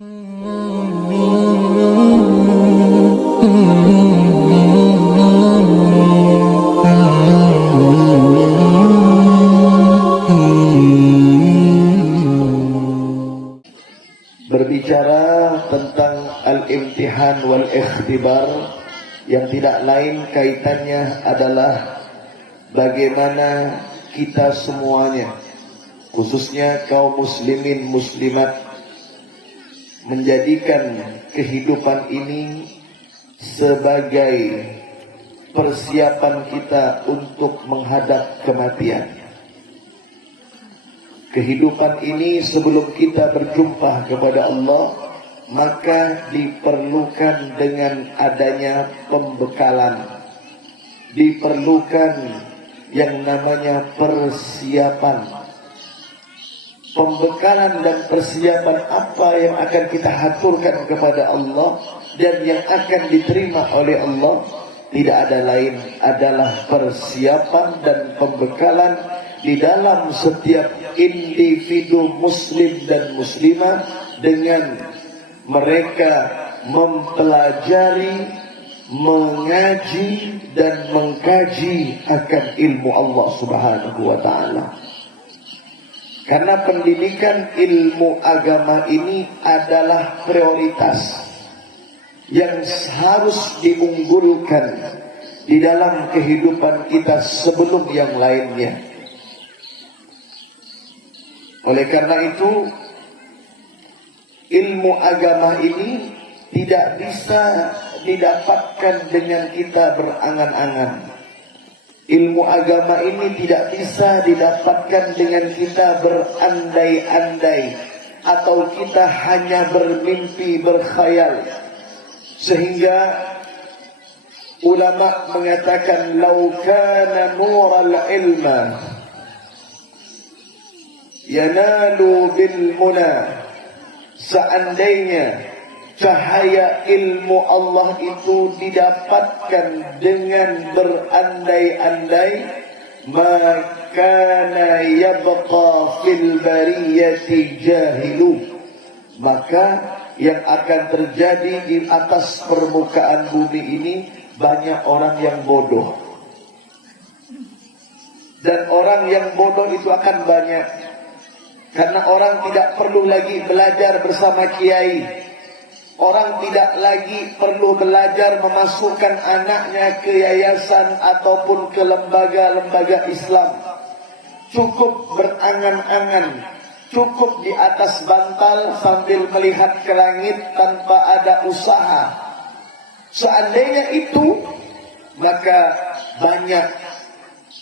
Berbicara tentang al-imtihan wal ikhtibar, yang tidak lain kaitannya adalah bagaimana kita semuanya, khususnya kaum muslimin muslimat, menjadikan kehidupan ini sebagai persiapan kita untuk menghadap kematian. Kehidupan ini sebelum kita berjumpa kepada Allah, maka diperlukan dengan adanya pembekalan, diperlukan yang namanya persiapan. Pembekalan dan persiapan apa yang akan kita haturkan kepada Allah dan yang akan diterima oleh Allah tidak ada lain adalah persiapan dan pembekalan di dalam setiap individu muslim dan muslimah dengan mereka mempelajari, mengaji dan mengkaji akan ilmu Allah Subhanahu wa ta'ala. Karena pendidikan ilmu agama ini adalah prioritas yang harus diunggulkan di dalam kehidupan kita sebelum yang lainnya. Oleh karena itu, ilmu agama ini tidak bisa didapatkan dengan kita berangan-angan. Ilmu agama ini tidak bisa didapatkan dengan kita berandai-andai atau kita hanya bermimpi, berkhayal. Sehingga ulama mengatakan lau kana nural ilma yanalu bil muna, seandainya cahaya ilmu Allah itu didapatkan dengan berandai-andai, maka yabqa fil bariyati jahilu, maka yang akan terjadi di atas permukaan bumi ini banyak orang yang bodoh. Dan orang yang bodoh itu akan banyak. Karena orang tidak perlu lagi belajar bersama kiai. Orang tidak lagi perlu belajar memasukkan anaknya ke yayasan ataupun ke lembaga-lembaga Islam. Cukup berangan-angan, cukup di atas bantal sambil melihat ke langit tanpa ada usaha. Seandainya itu, maka banyak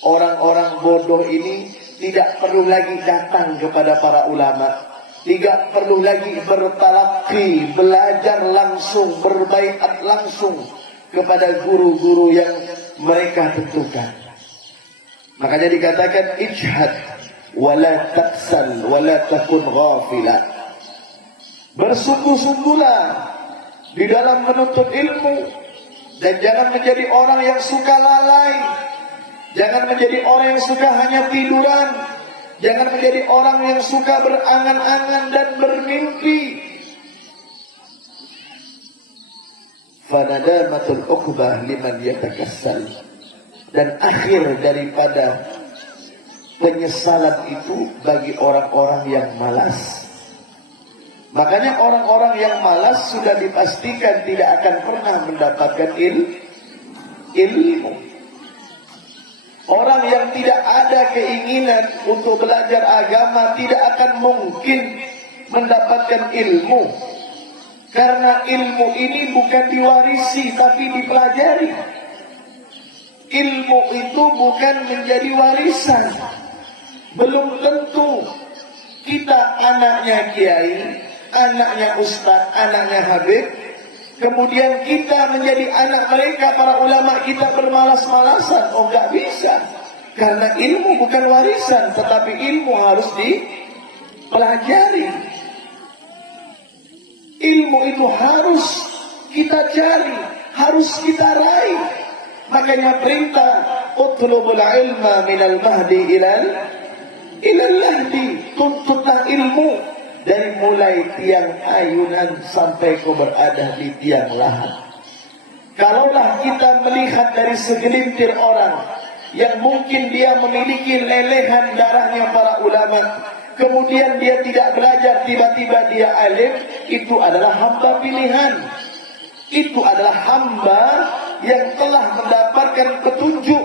orang-orang bodoh ini tidak perlu lagi datang kepada para ulama, tidak perlu lagi bertalaqi, belajar langsung, berbaiat langsung kepada guru-guru yang mereka tentukan. Makanya dikatakan ijhad wala taksal wala takun ghafila. Bersungguh-sungguhlah di dalam menuntut ilmu dan jangan menjadi orang yang suka lalai. Jangan menjadi orang yang suka hanya tiduran. Jangan menjadi orang yang suka berangan-angan dan bermimpi. Fanadamatul uqbah liman yatakassal. Dan akhir daripada penyesalan itu bagi orang-orang yang malas. Makanya orang-orang yang malas sudah dipastikan tidak akan pernah mendapatkan ilmu. Orang yang tidak ada keinginan untuk belajar agama tidak akan mungkin mendapatkan ilmu. Karena ilmu ini bukan diwarisi tapi dipelajari. Ilmu itu bukan menjadi warisan. Belum tentu kita anaknya kiai, anaknya ustaz, anaknya habib, kemudian kita menjadi anak mereka, para ulama, kita bermalas-malasan. Oh, gak bisa. Karena ilmu bukan warisan, tetapi ilmu harus dipelajari. Ilmu itu harus kita cari, harus kita raih. Makanya perintah utlubul ilma minal mahdi ilal lahdi, tuntutlah ilmu dari mulai tiang ayunan sampai kau berada di tiang lahat. Kalaulah kita melihat dari segelintir orang yang mungkin dia memiliki lelehan darahnya para ulama, kemudian dia tidak belajar, tiba-tiba dia alim, itu adalah hamba pilihan. Itu adalah hamba yang telah mendapatkan petunjuk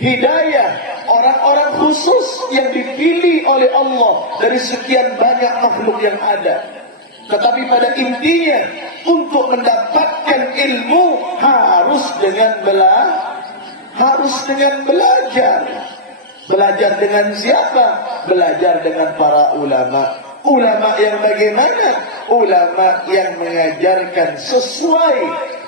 hidayah, orang-orang khusus yang dipilih oleh Allah dari sekian banyak makhluk yang ada. Tetapi pada intinya, untuk mendapatkan ilmu harus dengan belajar. Belajar dengan siapa? Belajar dengan para ulama. Ulama yang bagaimana? Ulama yang mengajarkan sesuai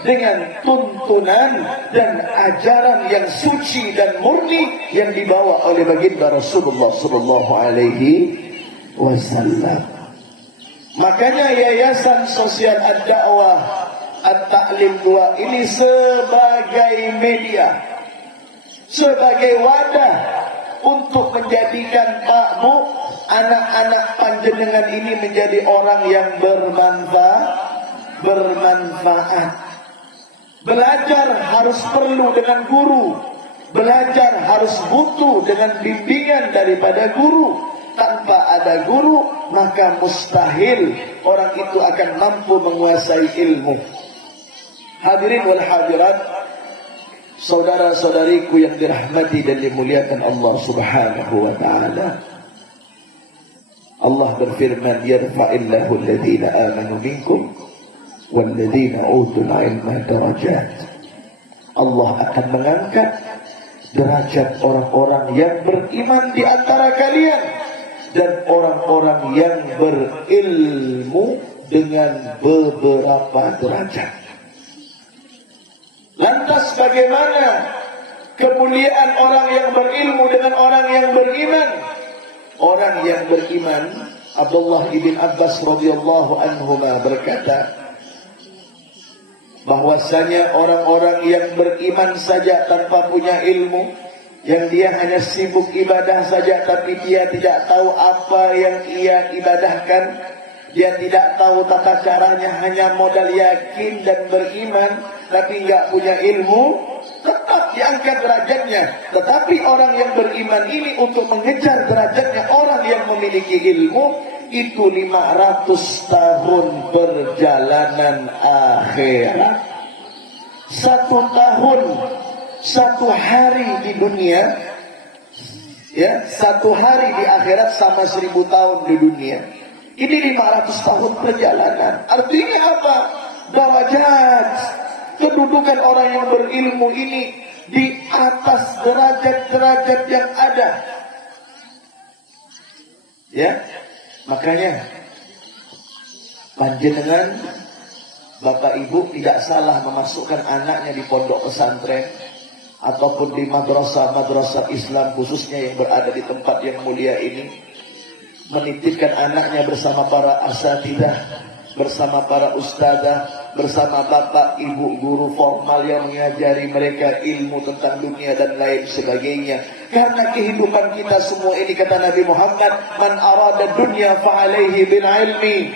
dengan tuntunan dan ajaran yang suci dan murni yang dibawa oleh baginda Rasulullah sallallahu alaihi wasallam. Makanya Yayasan Sosial Ad-Da'wah At-Ta'lim 2 ini sebagai media, sebagai wadah untuk menjadikan Pak Bu, anak-anak panjenengan ini menjadi orang yang bermanfaat. Belajar harus perlu dengan guru. Belajar harus butuh dengan bimbingan daripada guru. Tanpa ada guru, maka mustahil orang itu akan mampu menguasai ilmu. Hadirin wal hadirat, saudara-saudariku yang dirahmati dan dimuliakan Allah Subhanahu wa taala. Allah berfirman, yarfa'illahu alladhina amanu minkum walladzina utul ilma darajat. Allah akan mengangkat derajat orang-orang yang beriman di antara kalian dan orang-orang yang berilmu dengan beberapa derajat. Lantas bagaimana kemuliaan orang yang berilmu dengan orang yang beriman? Orang yang beriman, Abdullah ibn Abbas radhiyallahu anhuma berkata bahwasanya orang-orang yang beriman saja tanpa punya ilmu, yang dia hanya sibuk ibadah saja tapi dia tidak tahu apa yang ia ibadahkan, dia tidak tahu tata caranya, hanya modal yakin dan beriman tapi enggak punya ilmu, tetap diangkat derajatnya. Tetapi orang yang beriman ini untuk mengejar derajatnya orang yang memiliki ilmu, itu 500 tahun perjalanan akhirat. 1 tahun, 1 hari di dunia, ya, 1 hari di akhirat sama 1000 tahun di dunia. Ini 500 tahun perjalanan. Artinya apa? Derajat. Kedudukan orang yang berilmu ini di atas derajat-derajat yang ada. Ya, makanya panjenengan Bapak Ibu tidak salah memasukkan anaknya di pondok pesantren ataupun di madrasah Islam khususnya yang berada di tempat yang mulia ini, menitipkan anaknya bersama para asatidzah, bersama para ustadzah, bersama bapak ibu guru formal yang mengajari mereka ilmu tentang dunia dan lain sebagainya. Karena kehidupan kita semua ini, kata Nabi Muhammad, man arada dunya fa'alaihi bil ilmi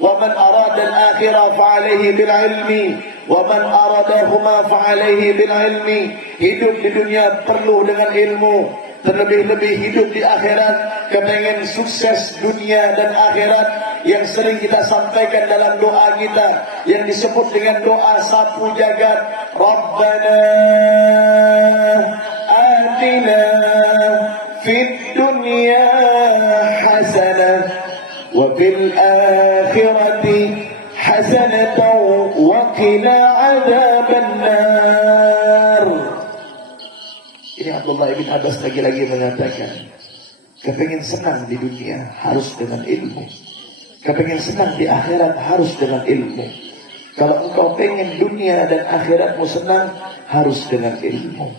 wa man arada al-akhirah fa'alaihi bil ilmi wa man aradahuma fa'alaihi bil ilmi. Hidup di dunia perlu dengan ilmu, terlebih-lebih hidup di akhirat. Kepengen sukses dunia dan akhirat, yang sering kita sampaikan dalam doa kita yang disebut dengan doa sapu jagat, Rabbana atina fid dunya hasanah wa fil akhirati hasanatan wa qina adzabannar. Ini Abdullah ibn Abbas lagi-lagi mengatakan, kepengen senang di dunia harus dengan ilmu, kepengen senang di akhirat harus dengan ilmu. Kalau engkau pengen dunia dan akhiratmu senang, harus dengan ilmu.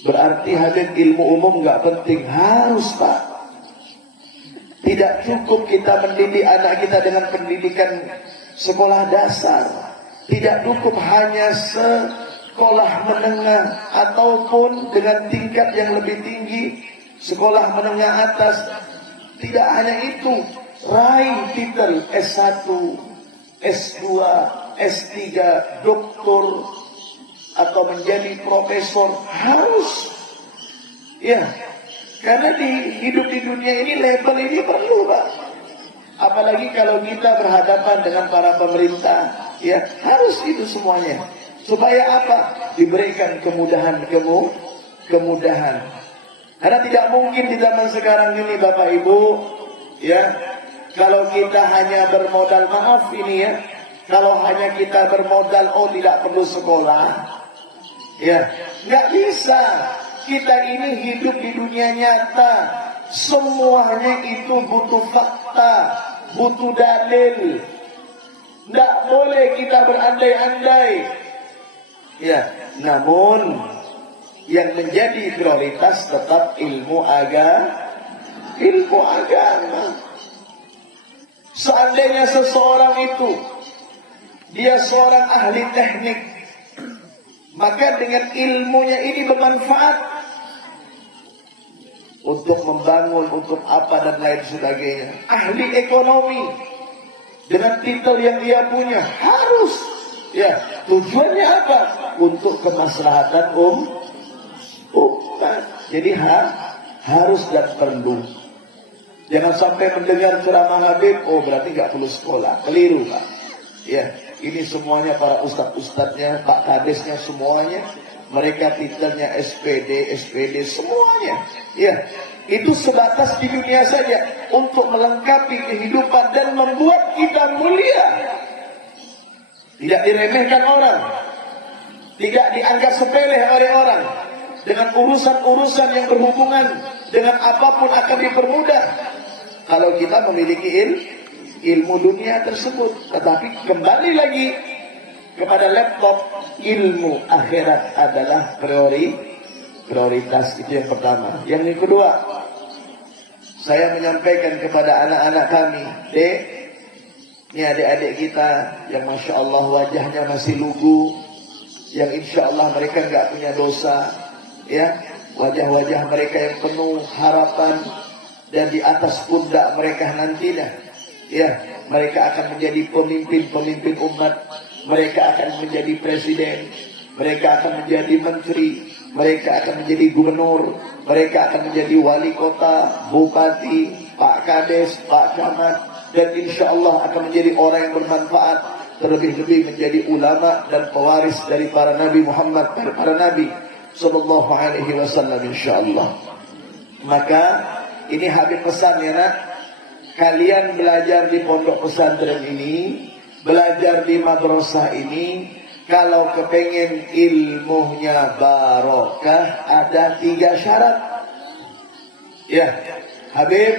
Berarti hadir ilmu umum nggak penting? Harus, Pak. Tidak cukup kita mendidik anak kita dengan pendidikan sekolah dasar. Tidak cukup hanya sekolah menengah ataupun dengan tingkat yang lebih tinggi, sekolah menengah atas. Tidak hanya itu. raih titel S1, S2, S3, doktor, atau menjadi profesor, harus. Ya, karena di hidup di dunia ini label ini perlu, Pak. Apalagi kalau kita berhadapan dengan para pemerintah, ya harus itu semuanya. Supaya apa? Diberikan kemudahan. Karena tidak mungkin di zaman sekarang ini, Bapak Ibu, ya, kalau kita hanya bermodal, maaf ini ya, kalau hanya kita bermodal, oh tidak perlu sekolah, ya, nggak bisa. Kita ini hidup di dunia nyata, semuanya itu butuh fakta, butuh dalil. Nggak boleh kita berandai-andai. Ya, namun yang menjadi prioritas tetap ilmu agama. Seandainya seseorang itu dia seorang ahli teknik, maka dengan ilmunya ini bermanfaat untuk membangun, untuk apa dan lain sebagainya. Ahli ekonomi dengan titel yang dia punya harus, ya, tujuannya apa? Untuk kemaslahatan umat. Jadi harus dan perlu. Jangan sampai mendengar ceramah Habib, oh berarti nggak perlu sekolah. Keliru, Pak. Ya, ini semuanya para ustadz-ustadznya, Pak Kadesnya semuanya, mereka titelnya SPD semuanya. Ya, itu sebatas di dunia saja untuk melengkapi kehidupan dan membuat kita mulia. Tidak diremehkan orang, tidak dianggap sepele oleh orang. Dengan urusan-urusan yang berhubungan dengan apapun akan dipermudah kalau kita memiliki ilmu dunia tersebut. Tetapi kembali lagi kepada laptop, ilmu akhirat adalah prioritas. Itu yang pertama. Yang kedua, saya menyampaikan kepada anak-anak kami, Dek, ini adik-adik kita yang Masya Allah wajahnya masih lugu, yang Insya Allah mereka nggak punya dosa, ya, wajah-wajah mereka yang penuh harapan, dan di atas pundak mereka nantinya, ya, mereka akan menjadi pemimpin umat, mereka akan menjadi presiden, mereka akan menjadi menteri, mereka akan menjadi gubernur, mereka akan menjadi wali kota, bupati, Pak Kades, Pak Camat, dan insya Allah akan menjadi orang yang bermanfaat, terlebih-lebih menjadi ulama dan pewaris dari para Nabi Muhammad, para Nabi Sallallahu Alaihi Wasallam, insya Allah. Maka ini Habib pesan ya nak, kalian belajar di pondok pesantren ini, belajar di madrasah ini, kalau kepengen ilmunya barokah ada 3 syarat. Ya, Habib,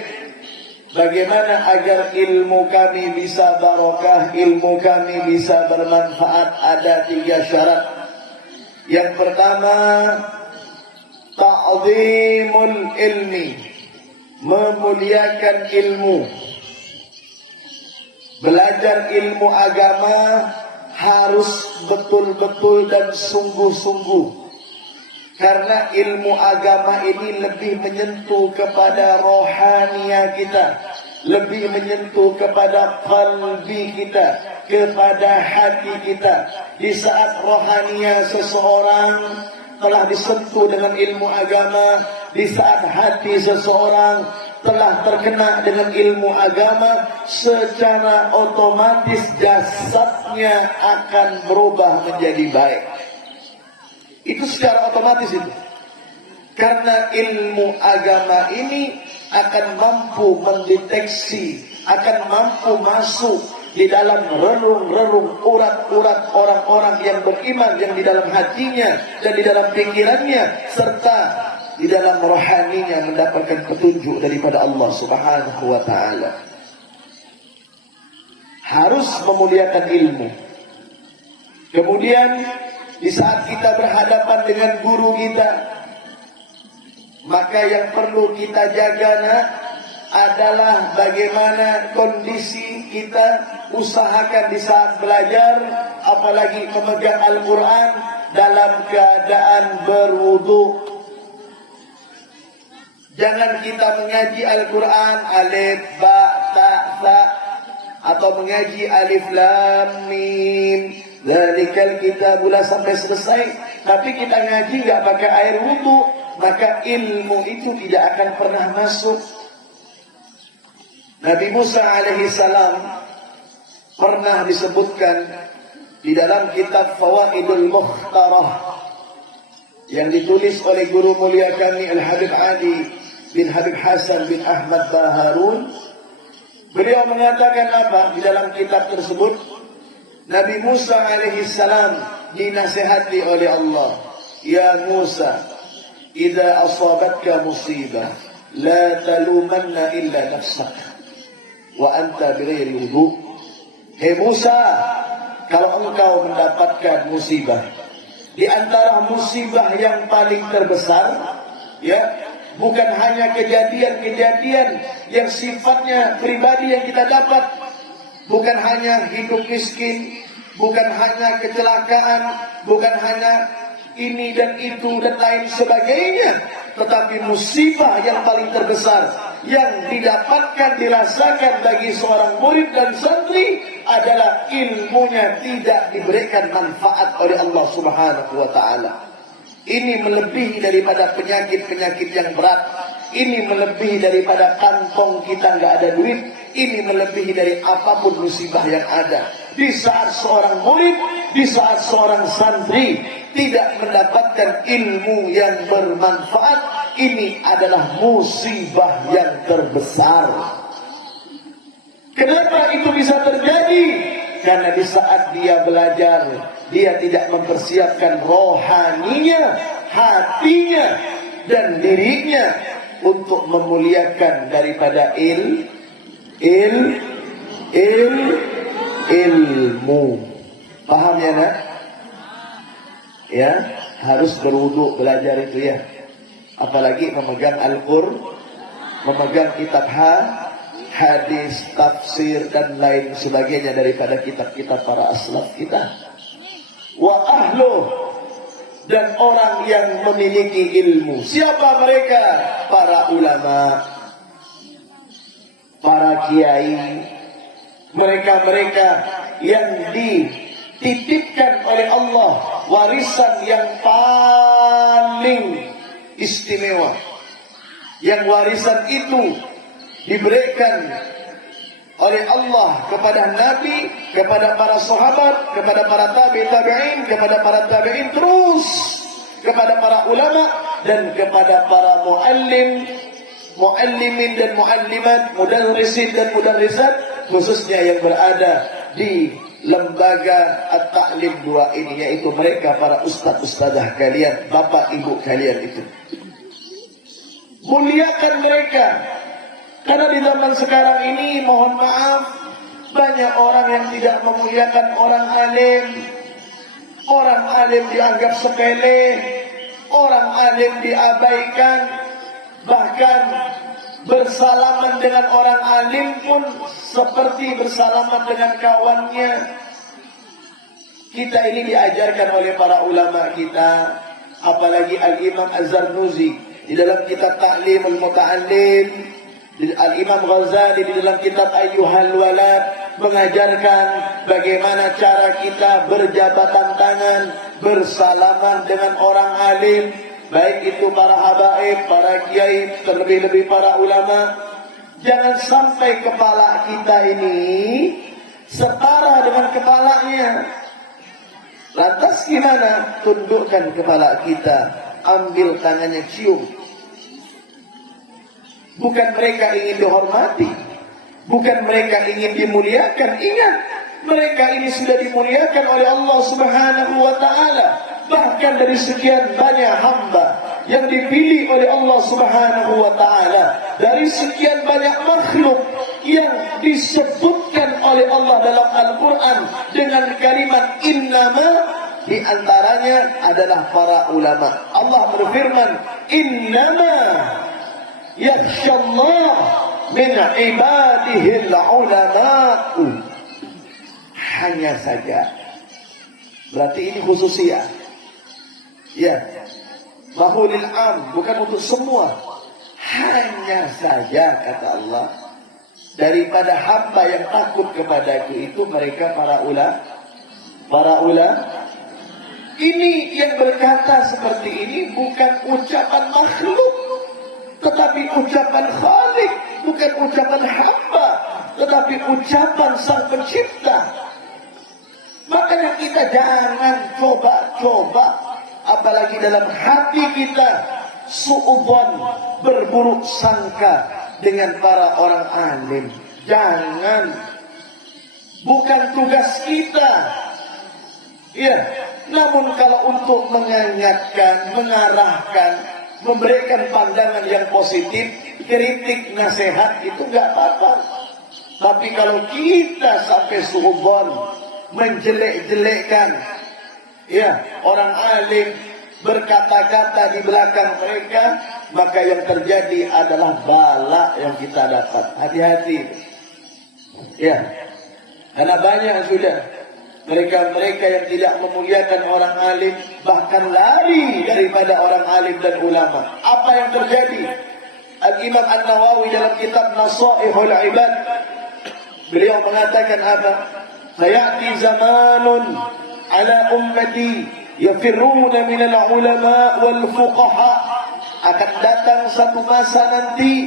bagaimana agar ilmu kami bisa barokah, ilmu kami bisa bermanfaat? Ada 3 syarat. Yang pertama, ta'zimul ilmi, memuliakan ilmu. Belajar ilmu agama harus betul-betul dan sungguh-sungguh, karena ilmu agama ini lebih menyentuh kepada rohania kita, lebih menyentuh kepada qalbi kita, kepada hati kita. Di saat rohania seseorang telah disentuh dengan ilmu agama, di saat hati seseorang telah terkena dengan ilmu agama, secara otomatis jasadnya akan berubah menjadi baik. Itu secara otomatis itu. Karena ilmu agama ini akan mampu mendeteksi, akan mampu masuk di dalam relung-relung urat-urat orang-orang yang beriman, yang di dalam hatinya dan di dalam pikirannya serta di dalam rohaninya mendapatkan petunjuk daripada Allah Subhanahu wa taala. Harus memuliakan ilmu. Kemudian di saat kita berhadapan dengan guru kita, maka yang perlu kita jaga nak, adalah bagaimana kondisi kita. Usahakan di saat belajar, apalagi memegang Al-Quran, dalam keadaan berwudu. Jangan kita mengaji Al-Quran alif, ba, ta, ta, atau mengaji alif lam mim, dzalikal kitabula sampai selesai, tapi kita ngaji nggak pakai air wudu, maka ilmu itu tidak akan pernah masuk. Nabi Musa alaihi salam pernah disebutkan di dalam kitab Fawaidul Mukhtarah yang ditulis oleh guru mulia kami Al-Habib Adi bin Habib Hasan bin Ahmad Baharun. Beliau mengatakan apa di dalam kitab tersebut? Nabi Musa alaihi salam dinasihati oleh Allah, ya Musa, idza asabatka musibah la talumanna illa nafsak wa anta bighairi wudu. Hei Musa, kalau engkau mendapatkan musibah, di antara musibah yang paling terbesar, ya, bukan hanya kejadian-kejadian yang sifatnya pribadi yang kita dapat, bukan hanya hidup miskin, bukan hanya kecelakaan, bukan hanya ini dan itu dan lain sebagainya, tetapi musibah yang paling terbesar yang didapatkan, dirasakan bagi seorang murid dan santri adalah ilmunya tidak diberikan manfaat oleh Allah Subhanahu wa ta'ala. Ini melebihi daripada penyakit-penyakit yang berat. Ini melebihi daripada kantong kita nggak ada duit. Ini melebihi dari apapun musibah yang ada. Di saat seorang murid, di saat seorang santri tidak mendapatkan ilmu yang bermanfaat, ini adalah musibah yang terbesar. Kenapa itu bisa terjadi? Karena di saat dia belajar, dia tidak mempersiapkan rohaninya, hatinya, dan dirinya untuk memuliakan daripada ilmu. Paham ya nak? Ya, harus berwudu belajar itu ya. Apalagi memegang Al-Qur'an, memegang kitab hadis, tafsir dan lain sebagainya daripada kitab-kitab para aslaf kita. Wa ahlu, dan orang yang memiliki ilmu. Siapa mereka? Para ulama, para kiai, mereka-mereka yang dititipkan oleh Allah warisan yang paling istimewa. Yang warisan itu diberikan oleh Allah kepada Nabi, kepada para sahabat, kepada para tabi'in, kepada para tabi'in, terus kepada para ulama dan kepada para muallimin dan muallimat, mudarrisin dan mudarrisat, khususnya yang berada di lembaga at-ta'lim 2 ini, yaitu mereka para ustaz-ustazah kalian, bapak ibu kalian itu. Muliakan mereka. Karena di zaman sekarang ini, mohon maaf, banyak orang yang tidak memuliakan orang alim. Orang alim dianggap sepele, orang alim diabaikan, bahkan bersalaman dengan orang alim pun seperti bersalaman dengan kawannya. Kita ini diajarkan oleh para ulama kita, apalagi Al-Imam Az-Zarnuzi di dalam kitab Ta'limul Muta'allim, Al-Imam Ghazali di dalam kitab Ayyuhal Walad mengajarkan bagaimana cara kita berjabatan tangan, bersalaman dengan orang alim, baik itu para habaib, para kiai, terlebih-lebih para ulama. Jangan sampai kepala kita ini setara dengan kepalanya. Lantas gimana? Tundukkan kepala kita, ambil tangannya, cium. Bukan mereka ingin dihormati, bukan mereka ingin dimuliakan. Ingat, mereka ini sudah dimuliakan oleh Allah Subhanahu wa ta'ala. Bahkan dari sekian banyak hamba yang dipilih oleh Allah Subhanahu wa ta'ala, dari sekian banyak makhluk yang disebutkan oleh Allah dalam Al-Quran dengan kalimat innama, di antaranya adalah para ulama. Allah berfirman, innama yakhshallah min ibadihil ulama'u. Hanya saja, berarti ini khususiyah. Ya, mahulil am, bukan untuk semua. Hanya saja, kata Allah, daripada hamba yang takut kepadaku itu mereka para ulama. Ini yang berkata seperti ini bukan ucapan makhluk, tetapi ucapan Khalik, bukan ucapan hamba, tetapi ucapan Sang Pencipta. Makanya kita jangan coba-coba, apalagi dalam hati kita suudzon, berburuk sangka dengan para orang alim. Jangan, bukan tugas kita. Ya, namun kalau untuk mengingatkan, mengarahkan, memberikan pandangan yang positif, kritik, nasihat itu nggak apa-apa. Tapi kalau kita sampai suudzon, menjelek-jelekkan, ya, orang alim, berkata-kata di belakang mereka, maka yang terjadi adalah bala yang kita dapat. Hati-hati. Ya, karena banyak sudah mereka-mereka yang tidak memuliakan orang alim, bahkan lari daripada orang alim dan ulama. Apa yang terjadi? Al-Imam An-Nawawi dalam kitab Nasaihul Ibad, beliau mengatakan apa? Sayati zamanun ala ummati yafirruna minal ulama wal fuqaha. Akan datang satu masa nanti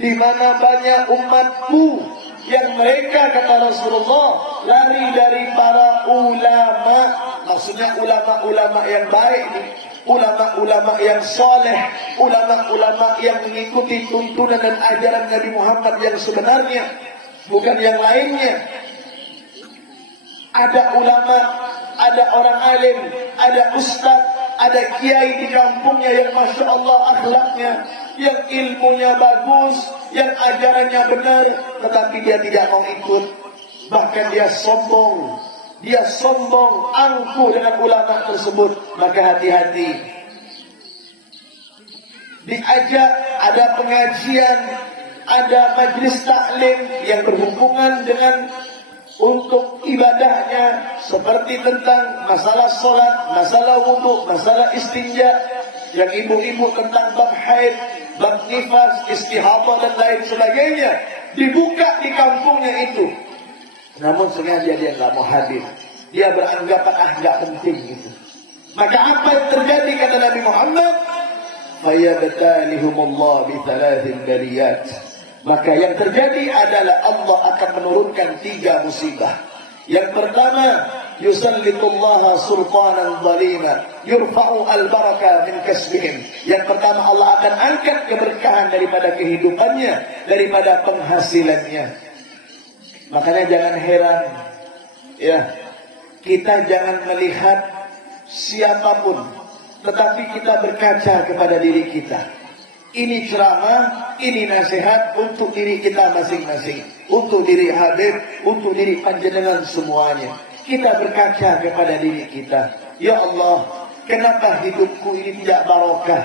di mana banyak umatku yang mereka, kata Rasulullah, lari dari para ulama. Maksudnya ulama-ulama yang baik, ulama-ulama yang soleh, ulama-ulama yang mengikuti tuntunan dan ajaran Nabi Muhammad yang sebenarnya, bukan yang lainnya. Ada ulama, ada orang alim, ada ustaz, ada kiai di kampungnya yang Masya Allah akhlaknya, yang ilmunya bagus, yang ajarannya benar, tetapi dia tidak mau ikut. Bahkan dia sombong, angkuh dengan ulama tersebut. Maka hati-hati. Diajak ada pengajian, ada majlis taklim yang berhubungan dengan untuk ibadahnya, seperti tentang masalah solat, masalah wudhu, masalah istinja, yang ibu-ibu tentang bab haid, bab nifas, istihadah dan lain sebagainya, dibuka di kampungnya itu. Namun sengaja dia nggak mau hadir. Dia beranggapan nggak penting itu. Maka apa yang terjadi kata Nabi Muhammad? Fayabtalihumullah bithalathin bariyat. Maka yang terjadi adalah Allah akan menurunkan 3 musibah. Yang pertama, yusallitullaha sultanan zalima yurfa'u al-baraka min kasbihim. Yang pertama, Allah akan angkat keberkahan daripada kehidupannya, daripada penghasilannya. Makanya jangan heran, ya, kita jangan melihat siapapun, tetapi kita berkaca kepada diri kita. Ini ceramah, ini nasihat untuk diri kita masing-masing, untuk diri Habib, untuk diri panjenengan semuanya. Kita berkaca kepada diri kita. Ya Allah, kenapa hidupku ini tidak barokah?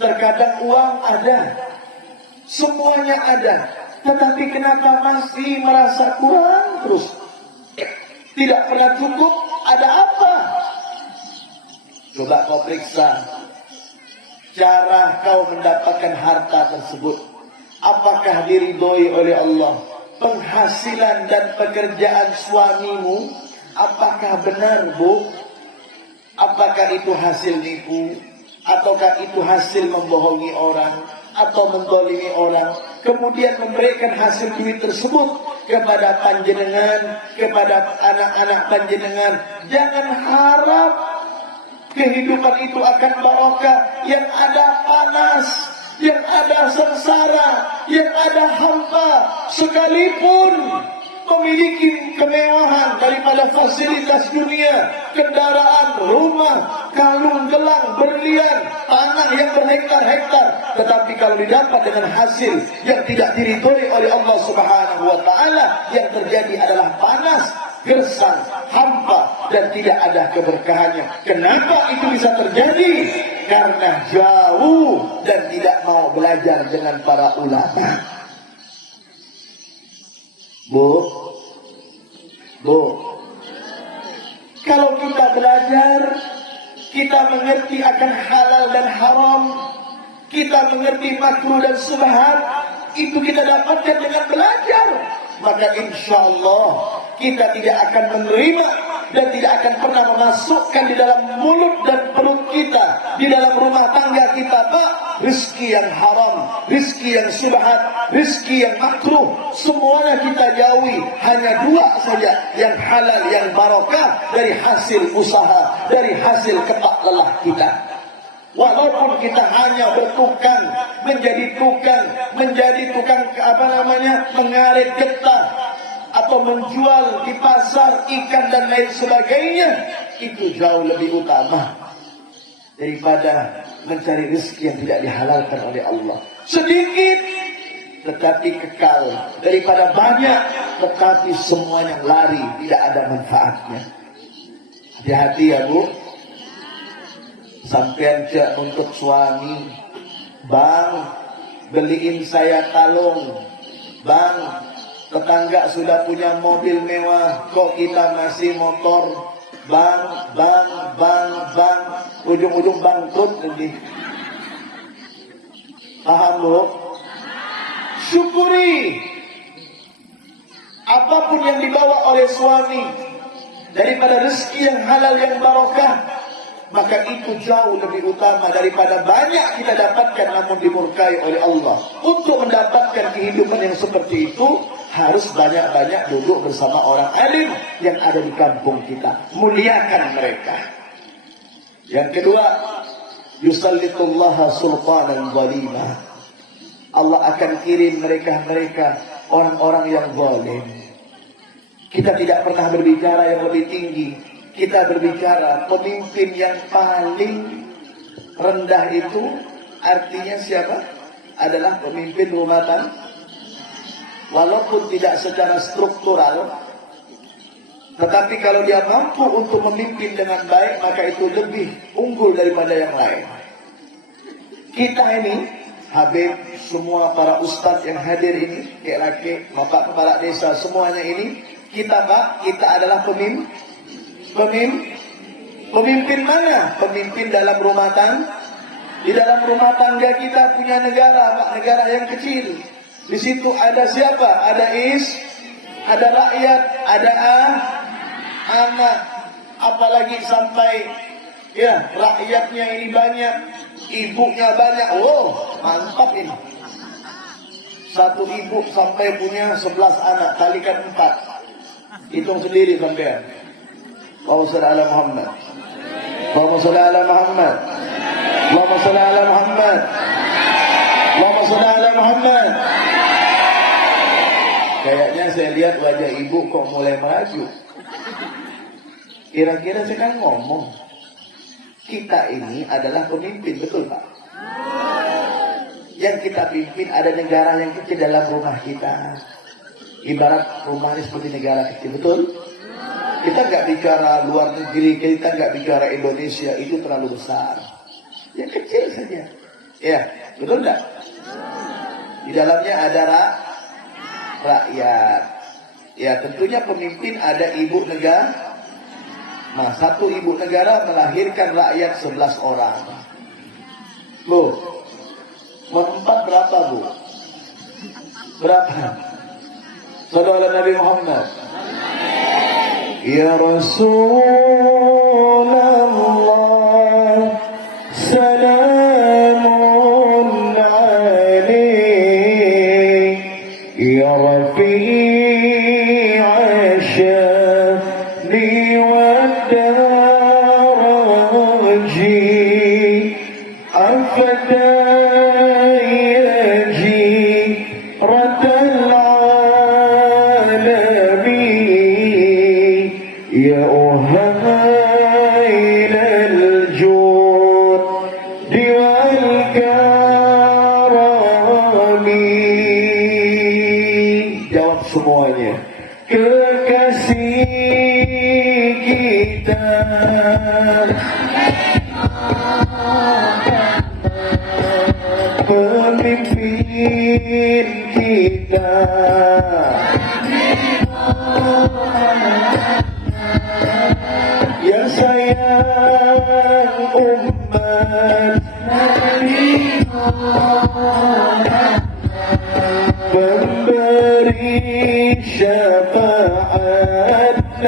Terkadang uang ada, semuanya ada, tetapi kenapa masih merasa kurang terus? Tidak pernah cukup, ada apa? Coba kau periksa cara kau mendapatkan harta tersebut. Apakah diridhoi oleh Allah? Penghasilan dan pekerjaan suamimu, apakah benar, Bu? Apakah itu hasil nipu? Ataukah itu hasil membohongi orang? Atau mendolimi orang? Kemudian memberikan hasil duit tersebut kepada panjenengan, kepada anak-anak panjenengan. Jangan harap kehidupan itu akan barokah. Yang ada panas, yang ada sengsara, yang ada hampa. Sekalipun memiliki kemewahan daripada fasilitas dunia, kendaraan, rumah, kalung, gelang, berlian, tanah yang berhektar-hektar, tetapi kalau didapat dengan hasil yang tidak diridhoi oleh Allah Subhanahu wa taala, yang terjadi adalah panas, gersang, hampa, dan tidak ada keberkahannya. Kenapa itu bisa terjadi? Karena jauh dan tidak mau belajar dengan para ulama. Bu, kalau kita belajar, kita mengerti akan halal dan haram, kita mengerti makruh dan subhat, itu kita dapatkan dengan belajar. Maka insya Allah kita tidak akan menerima dan tidak akan pernah memasukkan di dalam mulut dan perut kita, di dalam rumah tangga kita, Pak, rezeki yang haram, rezeki yang syubhat, rezeki yang makruh, semuanya kita jauhi. Hanya dua saja yang halal, yang barokah dari hasil usaha, dari hasil kepak lelah kita. Walaupun kita hanya bertukang, menjadi tukang mengarit getah atau menjual di pasar ikan dan lain sebagainya, itu jauh lebih utama daripada mencari rezeki yang tidak dihalalkan oleh Allah. Sedikit tetapi kekal daripada banyak tetapi semuanya lari, tidak ada manfaatnya. Hati-hati ya Bu. Sampean cek untuk suami, bang, beliin saya kalung, bang, tetangga sudah punya mobil mewah, kok kita masih motor, bang, ujung-ujung bangkrut nanti. Paham Bu? Syukuri apapun yang dibawa oleh suami daripada rezeki yang halal yang barokah, maka itu jauh lebih utama daripada banyak kita dapatkan namun dimurkai oleh Allah. Untuk mendapatkan kehidupan yang seperti itu, harus banyak-banyak duduk bersama orang alim yang ada di kampung kita. Muliakan mereka. Yang kedua, yusallitullaha sultanan zalimah. Allah akan kirim mereka orang-orang yang zalim. Kita tidak pernah berbicara yang lebih tinggi. Kita berbicara pemimpin yang paling rendah itu artinya siapa? Adalah pemimpin rumah tangga. Walaupun tidak secara struktural, tetapi kalau dia mampu untuk memimpin dengan baik, maka itu lebih unggul daripada yang lain. Kita ini, Habib, semua para ustadz yang hadir ini, kek-laki, bapak kepala desa, semuanya ini, kita Pak, kita adalah pemimpin mana? Pemimpin dalam rumah tangga. Di dalam rumah tangga kita punya negara, Pak, negara yang kecil. Di situ ada siapa? Ada ada rakyat, ada anak, apalagi sampai ya rakyatnya ini banyak, ibunya banyak. Oh, mantap ini. Satu ibu sampai punya 11 anak, kalikan 4. Hitung sendiri sampean. Allahumma shalli ala Muhammad. Allahumma shalli ala Muhammad. Allahumma shalli ala Muhammad. Allahumma shalli ala Muhammad. Kayaknya saya lihat wajah ibu kok mulai merajuk. Kira-kira saya kan ngomong, kita ini adalah pemimpin, betul Pak? Yang kita pimpin ada negara yang kecil dalam rumah kita. Ibarat rumah ini seperti negara kecil, betul? Kita nggak bicara luar negeri, kita nggak bicara Indonesia, itu terlalu besar. Yang kecil saja. Ya, betul nggak? Di dalamnya ada rakyat. Ya, tentunya pemimpin ada ibu negara. Nah, satu ibu negara melahirkan rakyat 11 orang. Bu, empat berapa Bu? Berapa? Sallallahu Nabi Muhammad. Ya Rasulullah, salamun alaik, ya Rafi'a syafni wa daraji, afadayaji ratal ya uhail al-jud wal karami. Jawab semuanya. Kekasih kita, pemimpin kita, yang sayang umat Nabi Muhammad.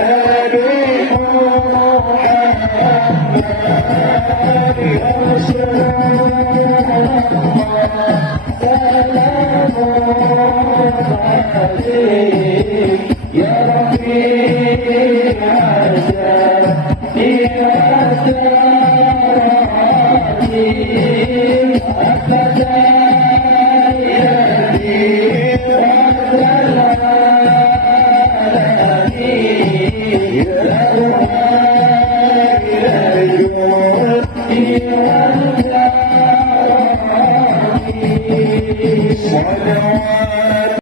Nabi Muhammad ya Rasulullah, salamun alaik.